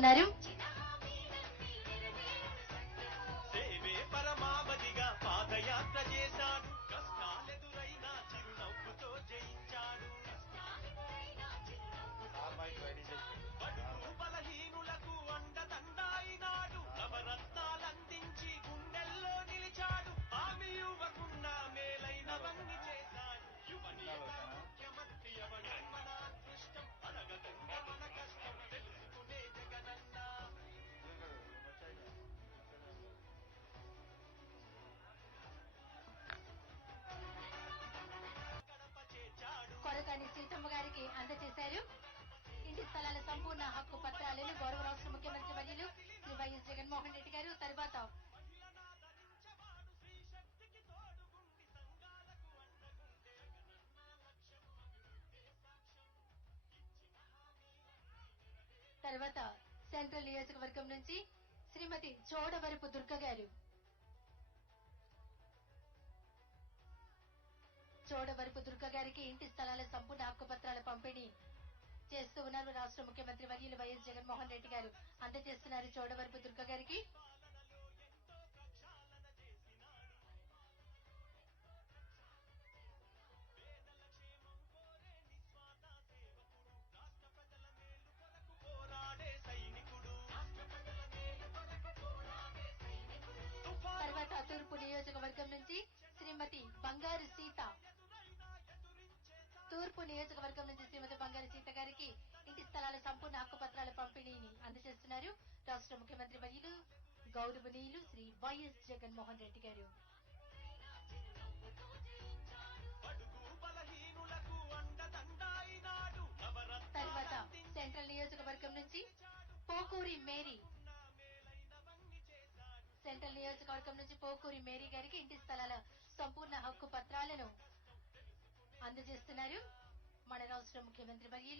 చేస్తున్నారు. పాదయాత్ర చేశాడు. తర్వాత సెంట్రల్ నియోజకవర్గం నుంచి శ్రీమతి చోడవరపు దుర్గ గారు. చోడవరపు దుర్గ గారికి ఇంటి స్థలాల సంపూర్ణ హక్కుపత్రాల పంపిణీ చేస్తూ ఉన్నారు. రాష్ట్ర ముఖ్యమంత్రి వర్యులు వైఎస్ జగన్మోహన్ రెడ్డి గారు అందజేస్తున్నారు చోడవరపు దుర్గ గారికి. నియోజకవర్గం నుంచి శ్రీమతి బంగారు సీత గారికి ఇంటి స్థలాల సంపూర్ణ హక్కుపత్రాల పంపిణీని అందజేస్తున్నారు. రాష్ట ముఖ్యమంత్రి వర్యులు గౌరవనీయులు శ్రీ వైఎస్ జగన్మోహన్ రెడ్డి గారు. తర్వాత సెంట్రల్ నియోజకవర్గం నుంచి పోకూరి మేరీ. సెంట్రల్ నియోజకవర్గం నుంచి పోకూరి మేరీ గారికి ఇంటి స్థలాల సంపూర్ణ హక్కు పత్రాలను అందజేస్తున్నారు. మన రాష్ట్ర ముఖ్యమంత్రి వర్యులు